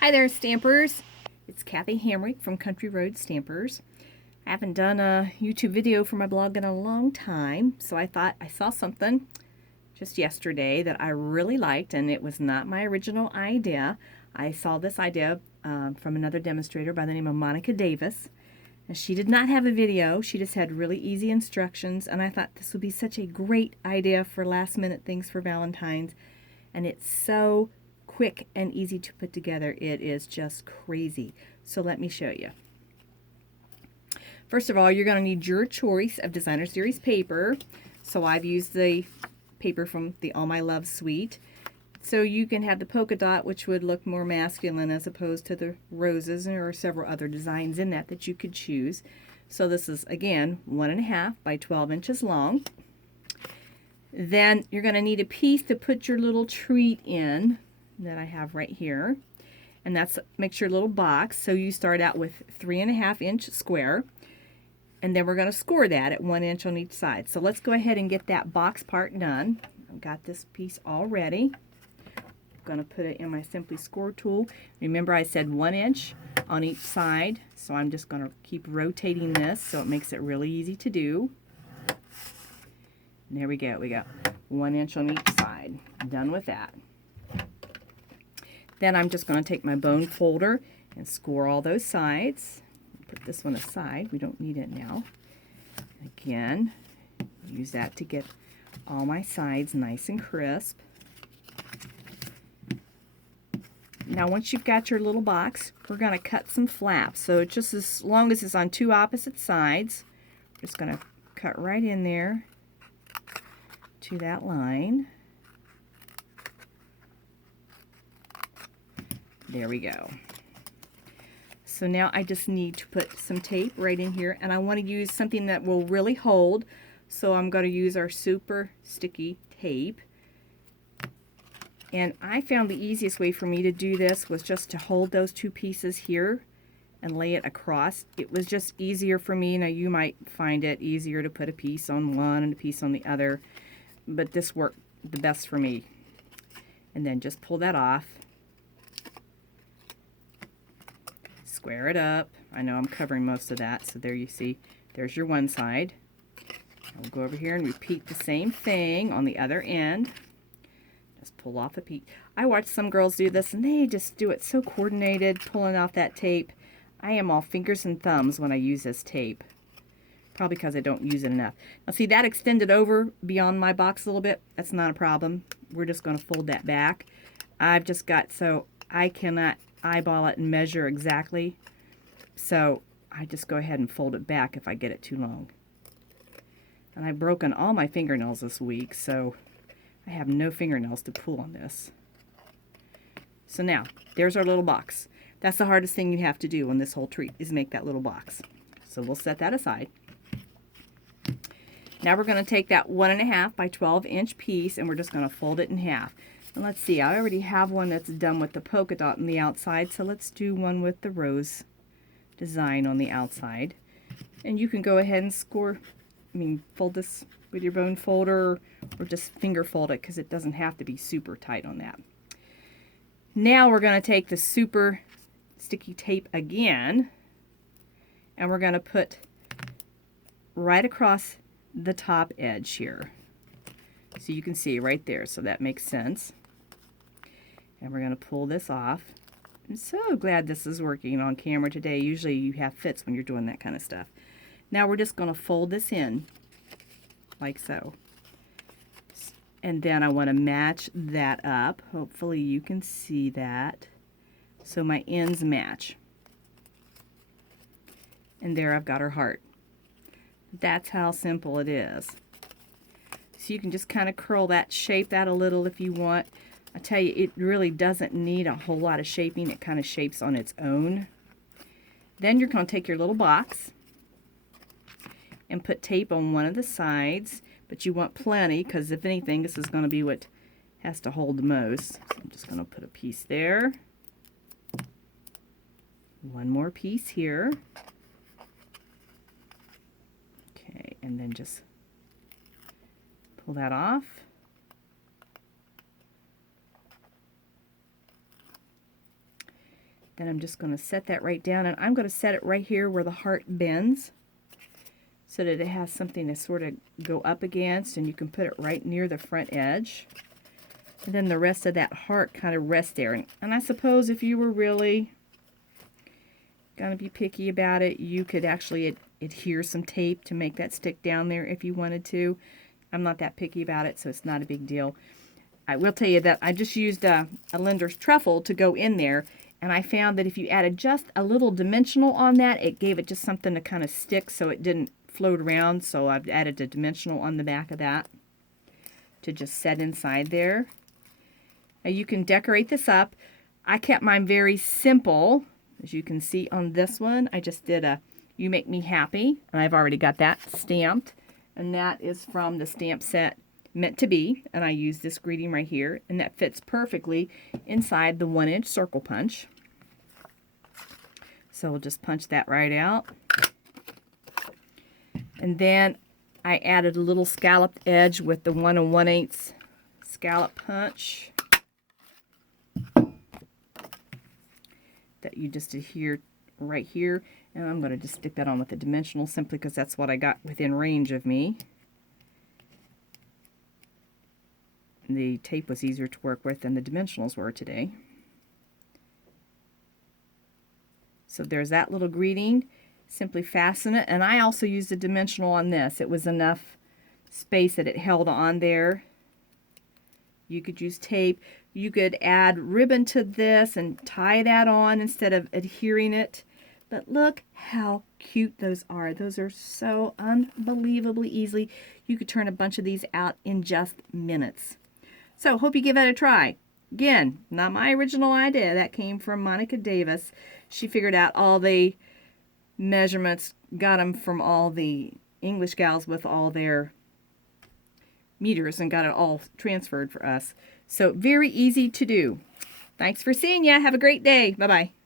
Hi there, Stampers. It's Kathy Hamrick from Country Road Stampers. I haven't done a YouTube video for my blog in a long time, so I thought I saw something just yesterday that I really liked, and it was not my original idea. I saw this idea from another demonstrator by the name of Monica Davis. And she did not have a video, she just had really easy instructions, and I thought this would be such a great idea for last minute things for Valentine's. And it's so quick and easy to put together. It is just crazy. So let me show you. First of all, you're going to need your choice of Designer Series paper. So I've used the paper from the All My Love suite. So you can have the polka dot, which would look more masculine as opposed to the roses, and there are several other designs in that you could choose. So this is, again, 1.5 by 12 inches long. Then you're going to need a piece to put your little treat in that I have right here, and that's makes your little box. So you start out with 3.5 inch square, and then we're going to score that at 1 inch on each side. So let's go ahead and get that box part done. I've got this piece all ready. I'm going to put it in my Simply Score tool. Remember, I said 1 inch on each side, so I'm just going to keep rotating this so it makes it really easy to do. And there we go. We got 1 inch on each side. Done with that. Then I'm just going to take my bone folder and score all those sides. Put this one aside. We don't need it now. Again, use that to get all my sides nice and crisp. Now once you've got your little box, we're going to cut some flaps. So just as long as it's on two opposite sides, we're just going to cut right in there to that line. There we go. So now I just need to put some tape right in here, and I want to use something that will really hold. So I'm going to use our super sticky tape. And I found the easiest way for me to do this was just to hold those two pieces here and lay it across. It was just easier for me. Now you might find it easier to put a piece on one and a piece on the other, but this worked the best for me. And then just pull that off. Square it up. I know I'm covering most of that, so there you see. There's your one side. I'll go over here and repeat the same thing on the other end. Just pull off a piece. I watch some girls do this, and they just do it so coordinated, pulling off that tape. I am all fingers and thumbs when I use this tape. Probably because I don't use it enough. Now see, that extended over beyond my box a little bit. That's not a problem. We're just going to fold that back. I've just got so I cannot eyeball it and measure exactly, so I just go ahead and fold it back if I get it too long. And I've broken all my fingernails this week, so I have no fingernails to pull on this. So now there's our little box. That's the hardest thing you have to do on this whole treat, is make that little box. So we'll set that aside. Now we're going to take that 1.5 by 12 inch piece, and we're just going to fold it in half. And let's see, I already have one that's done with the polka dot on the outside, so let's do one with the rose design on the outside. And you can go ahead and fold this with your bone folder, or just finger fold it, because it doesn't have to be super tight on that. Now we're going to take the super sticky tape again, and we're going to put right across the top edge here. So you can see right there, so that makes sense. And we're going to pull this off. I'm so glad this is working on camera today. Usually you have fits when you're doing that kind of stuff. Now we're just going to fold this in like so. And then I want to match that up. Hopefully you can see that. So my ends match. And there I've got her heart. That's how simple it is. So you can just kind of curl that, shape that a little if you want. I tell you, it really doesn't need a whole lot of shaping. It kind of shapes on its own. Then you're going to take your little box and put tape on one of the sides, but you want plenty, because if anything, this is going to be what has to hold the most. So I'm just going to put a piece there. One more piece here. Okay, and then just pull that off. Then I'm just going to set that right down, and I'm going to set it right here where the heart bends so that it has something to sort of go up against, and you can put it right near the front edge. And then the rest of that heart kind of rests there. And I suppose if you were really going to be picky about it, you could actually adhere some tape to make that stick down there if you wanted to. I'm not that picky about it, so it's not a big deal. I will tell you that I just used a Linder's truffle to go in there, and I found that if you added just a little dimensional on that, it gave it just something to kind of stick so it didn't float around. So I've added a dimensional on the back of that to just set inside there. Now you can decorate this up. I kept mine very simple. As you can see on this one, I just did a "You Make Me Happy," and I've already got that stamped. And that is from the stamp set Meant to Be, and I used this greeting right here, and that fits perfectly inside the 1-inch circle punch. So we'll just punch that right out. And then I added a little scalloped edge with the 1 1/8 scallop punch that you just adhere right here. And I'm going to just stick that on with the dimensional simply because that's what I got within range of me. The tape was easier to work with than the dimensionals were today. So there's that little greeting. Simply fasten it. And I also used a dimensional on this. It was enough space that it held on there. You could use tape. You could add ribbon to this and tie that on instead of adhering it. But look how cute those are. Those are so unbelievably easy. You could turn a bunch of these out in just minutes. So hope you give that a try. Again, not my original idea. That came from Monica Davis. She figured out all the measurements, got them from all the English gals with all their meters, and got it all transferred for us. So very easy to do. Thanks for seeing ya. Have a great day. Bye-bye.